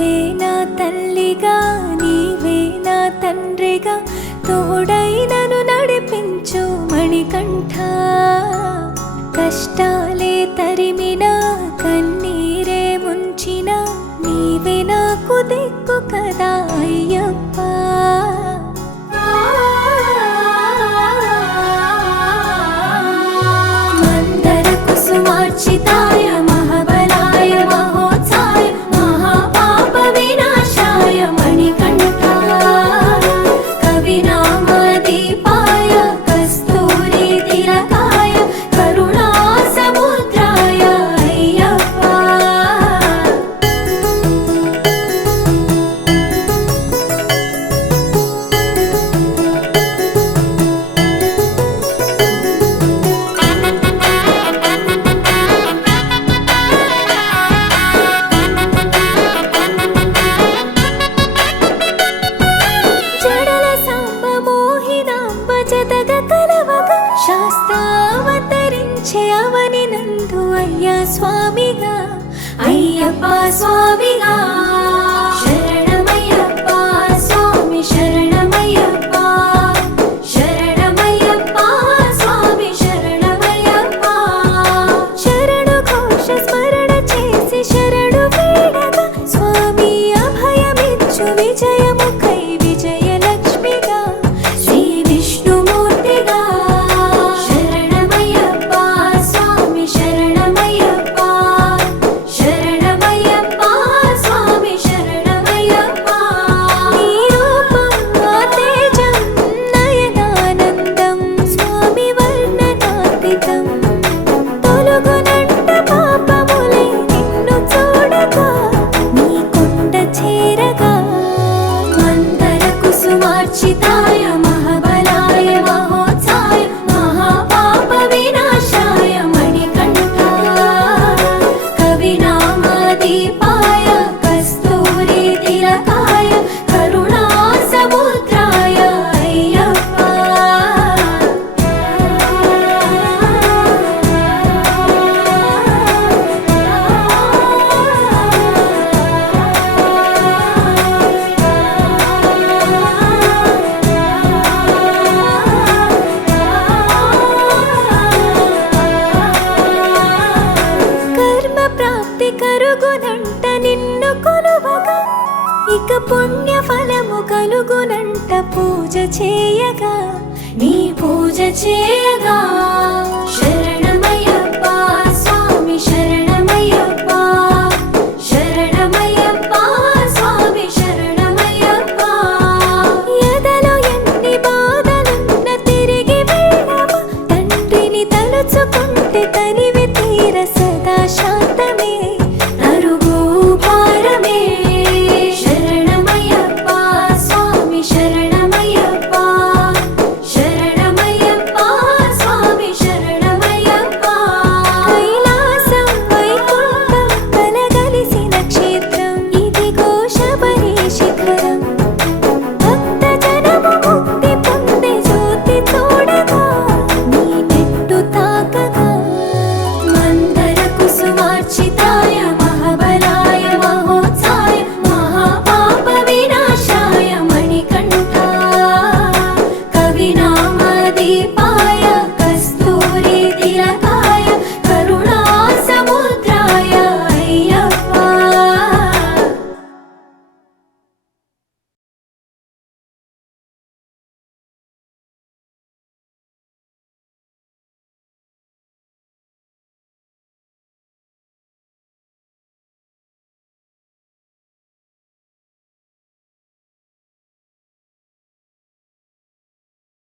నీవే నా తల్లిగా నీవే నా తండ్రిగా తోడై నన్ను నడిపించు మణికంఠ. కష్టాలే తరిమినా కన్నీరే ముంచిన నీవే నాకు దిక్కు కదా అయ్యప్ప. మందర కుసుమార్చితాయ మహాబలాయ మహోత్సాయ మహాపాప వినాశాయ మణికంఠ. కవినామదీపాయ కస్తూరి తిలకాయ కరుణా సముద్రాయ అయ్యప్ప. జడల సాంబ మోహినాంబ జతగ కలవగ శాస్త్రావతరించే అవని నందు అయ్యా స్వామిగా అయ్యప్ప స్వామిగా. శరణమయ్యప్ప స్వామి శరణమయ్యప్ప శరణమయ్యప్ప స్వామి శరణమయ్యప్ప. శరణు ఘోష స్మరణ చేసి శరణు వేడగా స్వామి అభయమిచ్చు విజయముఖై విజయలక్ష్మిగా శ్రీ విష్ణుమూర్తిగా. శరణమయ్యప్ప స్వామి శరణమయ్యప్ప శరణమయ్యప్ప స్వామి శరణమయ్యప్ప. నీ రూపం ఆ తేజం నయనానందం స్వామి వర్ణనాతీతం. తొలగునంట పాపములే నిన్ను చూడగా నీ కొండ చేరగా. మందర కుసుమార్చితాయ మహాబలాయ మహోత్సాయ మహాపాప వినాశాయ మణికంఠ. కవినామదీపాయ కస్తూరి తిలకాయ కరుణా సముద్రాయ అయ్యప్ప. కర్మ ప్రాప్తి కరుగునంట నిన్ను కొలువగా ఇక పుణ్య ఫలము కలుగునంట పూజ చేయగా నీ పూజ చేయగా.